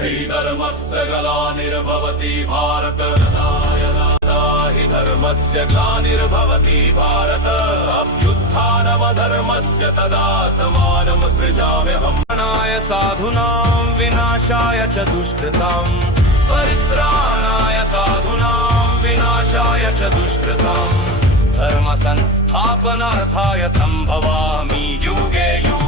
हि धर्मस्य ग्लानिर्भवति भारत यदा यदा हि धर्मस्य ग्लानिर्भवति भारत अभ्युत्थानमधर्मस्य तदात्मानं सृजाम्यहम् नाय साधूनां विनाशाय च दुष्कृतां परित्राणाय साधूनां विनाशाय च दुष्कृतां धर्म संस्थापनार्थाय संभवामि युगे युगे